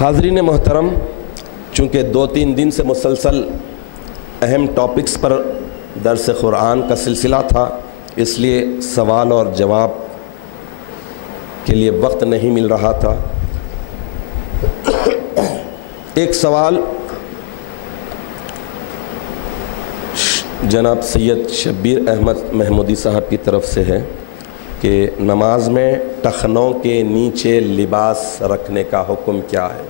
حاضرین محترم، چونکہ 2-3 دن سے مسلسل اہم ٹاپکس پر درس قرآن کا سلسلہ تھا، اس لیے سوال اور جواب کے لیے وقت نہیں مل رہا تھا۔ ایک سوال جناب سید شبیر احمد محمودی صاحب کی طرف سے ہے کہ نماز میں ٹخنوں کے نیچے لباس رکھنے کا حکم کیا ہے؟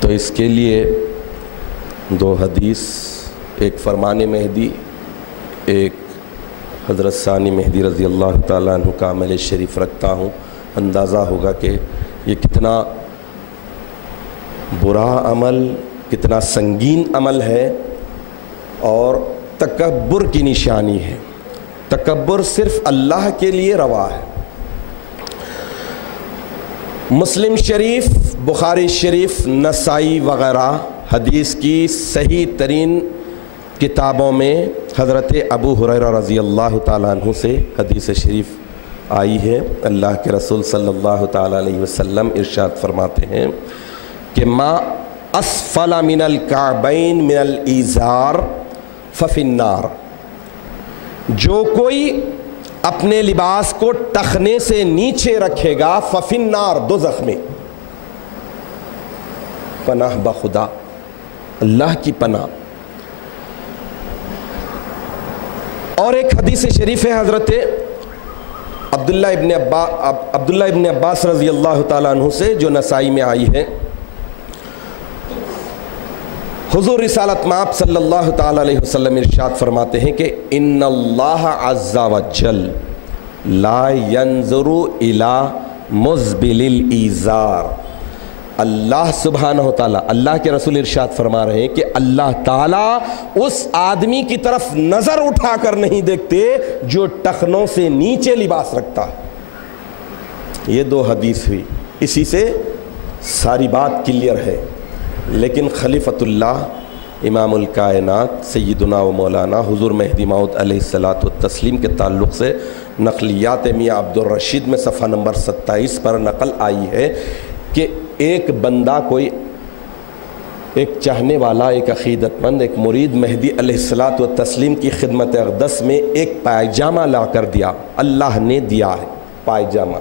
تو اس کے لیے 2 حدیث، ایک فرمان مہدی، ایک حضرت ثانی مہدی رضی اللہ تعالیٰ عنہ کا عمل شریف رکھتا ہوں۔ اندازہ ہوگا کہ یہ کتنا برا عمل، کتنا سنگین عمل ہے اور تکبر کی نشانی ہے۔ تکبر صرف اللہ کے لیے روا ہے۔ مسلم شریف، بخاری شریف، نسائی وغیرہ حدیث کی صحیح ترین کتابوں میں حضرت ابو ہریرہ رضی اللہ تعالیٰ عنہ سے حدیث شریف آئی ہے۔ اللہ کے رسول صلی اللہ تعالیٰ علیہ وسلم ارشاد فرماتے ہیں کہ ما اسفل من الکعبین من الازار ففی النار، جو کوئی اپنے لباس کو ٹخنے سے نیچے رکھے گا ففی النار، دوزخ میں۔ پناہ بخدا، اللہ کی پناہ۔ اور ایک حدیث شریف ہے حضرت عبداللہ ابن عباس رضی اللہ تعالیٰ عنہ سے، جو نسائی میں آئی ہے۔ حضور رسالت مآب صلی اللہ تعالیٰ علیہ وسلم ارشاد فرماتے ہیں کہ ان اللہ عز وجل لا ينظر الى مزبل الازار، اللہ سبحانہ و تعالیٰ، اللہ کے رسول ارشاد فرما رہے ہیں کہ اللہ تعالیٰ اس آدمی کی طرف نظر اٹھا کر نہیں دیکھتے جو ٹخنوں سے نیچے لباس رکھتا ہے۔ یہ 2 حدیث ہوئی، اسی سے ساری بات کلیئر ہے۔ لیکن خلیفۃ اللہ امام الکائنات سیدنا و مولانا حضور مہدی موعود علیہ الصلاۃ والتسلیم کے تعلق سے نقلیات میاں عبد الرشید میں صفحہ نمبر 27 پر نقل آئی ہے کہ ایک بندہ، کوئی ایک چاہنے والا، ایک عقیدت مند، ایک مرید مہدی علیہ الصلاۃ والتسلیم کی خدمت اقدس میں ایک پائجامہ لا کر دیا، اللہ نے دیا ہے پائجامہ،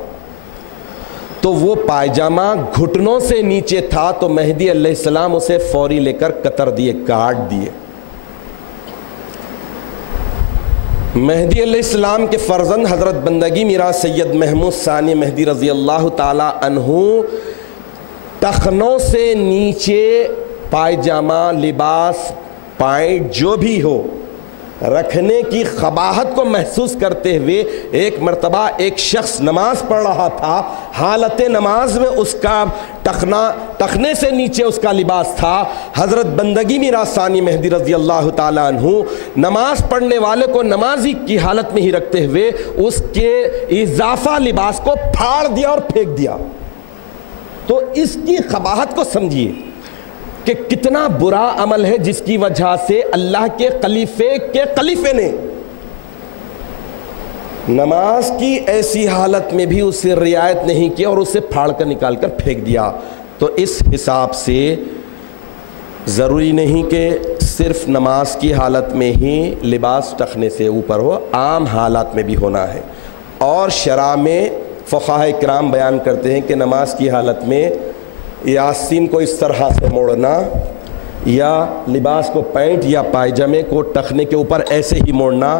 تو وہ پائجامہ گھٹنوں سے نیچے تھا، تو مہدی علیہ السلام اسے فوری لے کر قطر دیے، کاٹ دیے۔ مہدی علیہ السلام کے فرزند حضرت بندگی میراث سید محمود ثانی مہدی رضی اللہ تعالی عنہ ٹخنوں سے نیچے پائجامہ، لباس، پائنٹ جو بھی ہو رکھنے کی قباحت کو محسوس کرتے ہوئے ایک مرتبہ ایک شخص نماز پڑھ رہا تھا، حالت نماز میں اس کا ٹخنے سے نیچے اس کا لباس تھا۔ حضرت بندگی میراث ثانی مہدی رضی اللہ تعالیٰ عنہ نماز پڑھنے والے کو نمازی کی حالت میں ہی رکھتے ہوئے اس کے اضافہ لباس کو پھاڑ دیا اور پھینک دیا۔ تو اس کی قباحت کو سمجھیے کہ کتنا برا عمل ہے، جس کی وجہ سے اللہ کے خلیفے نے نماز کی ایسی حالت میں بھی اسے رعایت نہیں کیا اور اسے پھاڑ کر نکال کر پھینک دیا۔ تو اس حساب سے ضروری نہیں کہ صرف نماز کی حالت میں ہی لباس ٹخنے سے اوپر ہو، عام حالات میں بھی ہونا ہے۔ اور شرع میں فقہاء کرام بیان کرتے ہیں کہ نماز کی حالت میں یاسین کو اس طرح سے موڑنا، یا لباس کو، پینٹ یا پائجامے کو ٹخنے کے اوپر ایسے ہی موڑنا،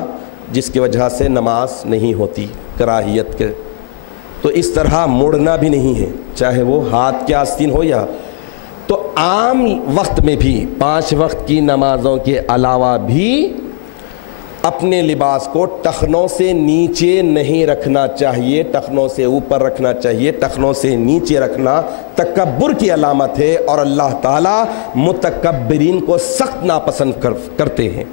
جس کی وجہ سے نماز نہیں ہوتی، کراہیت کے۔ تو اس طرح موڑنا بھی نہیں ہے، چاہے وہ ہاتھ کے آستین ہو یا۔ تو عام وقت میں بھی 5 وقت کی نمازوں کے علاوہ بھی اپنے لباس کو ٹخنوں سے نیچے نہیں رکھنا چاہیے، ٹخنوں سے اوپر رکھنا چاہیے۔ ٹخنوں سے نیچے رکھنا تکبر کی علامت ہے، اور اللہ تعالیٰ متکبرین کو سخت ناپسند کرتے ہیں۔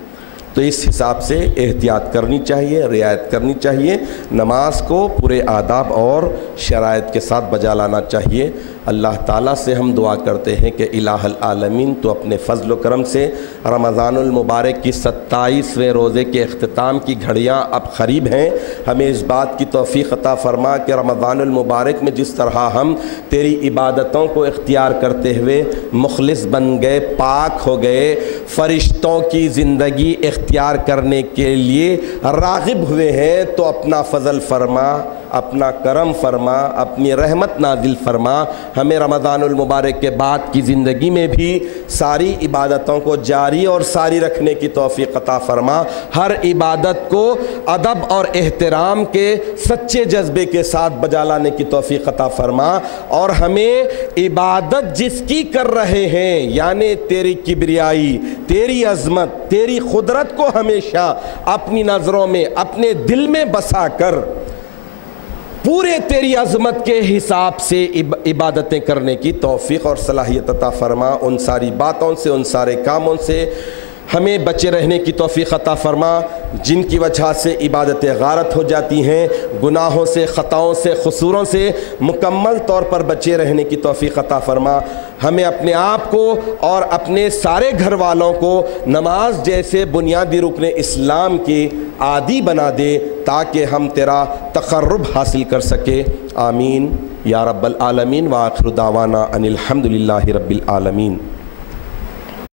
تو اس حساب سے احتیاط کرنی چاہیے، رعایت کرنی چاہیے، نماز کو پورے آداب اور شرائط کے ساتھ بجا لانا چاہیے۔ اللہ تعالیٰ سے ہم دعا کرتے ہیں کہ الہ العالمین تو اپنے فضل و کرم سے رمضان المبارک کی 27ویں روزے کے اختتام کی گھڑیاں اب قریب ہیں، ہمیں اس بات کی توفیق عطا فرما کہ رمضان المبارک میں جس طرح ہم تیری عبادتوں کو اختیار کرتے ہوئے مخلص بن گئے، پاک ہو گئے، فرشتوں کی زندگی اختیار کرنے کے لیے راغب ہوئے ہیں، تو اپنا فضل فرما، اپنا کرم فرما، اپنی رحمت نازل فرما، ہمیں رمضان المبارک کے بعد کی زندگی میں بھی ساری عبادتوں کو جاری اور ساری رکھنے کی توفیق عطا فرما، ہر عبادت کو ادب اور احترام کے سچے جذبے کے ساتھ بجا لانے کی توفیق عطا فرما، اور ہمیں عبادت جس کی کر رہے ہیں یعنی تیری کبریائی، تیری عظمت، تیری قدرت کو ہمیشہ اپنی نظروں میں، اپنے دل میں بسا کر پورے تیری عظمت کے حساب سے عبادتیں کرنے کی توفیق اور صلاحیت عطا فرما، ان ساری باتوں سے، ان سارے کاموں سے ہمیں بچے رہنے کی توفیق عطا فرما جن کی وجہ سے عبادتیں غارت ہو جاتی ہیں، گناہوں سے، خطاؤں سے، قصوروں سے مکمل طور پر بچے رہنے کی توفیق عطا فرما، ہمیں اپنے آپ کو اور اپنے سارے گھر والوں کو نماز جیسے بنیادی رکن اسلام کی عادی بنا دے تاکہ ہم تیرا تقرب حاصل کر سکے۔ آمین یا رب العالمین، وآخر دعوانا ان الحمد للہ رب العالمین۔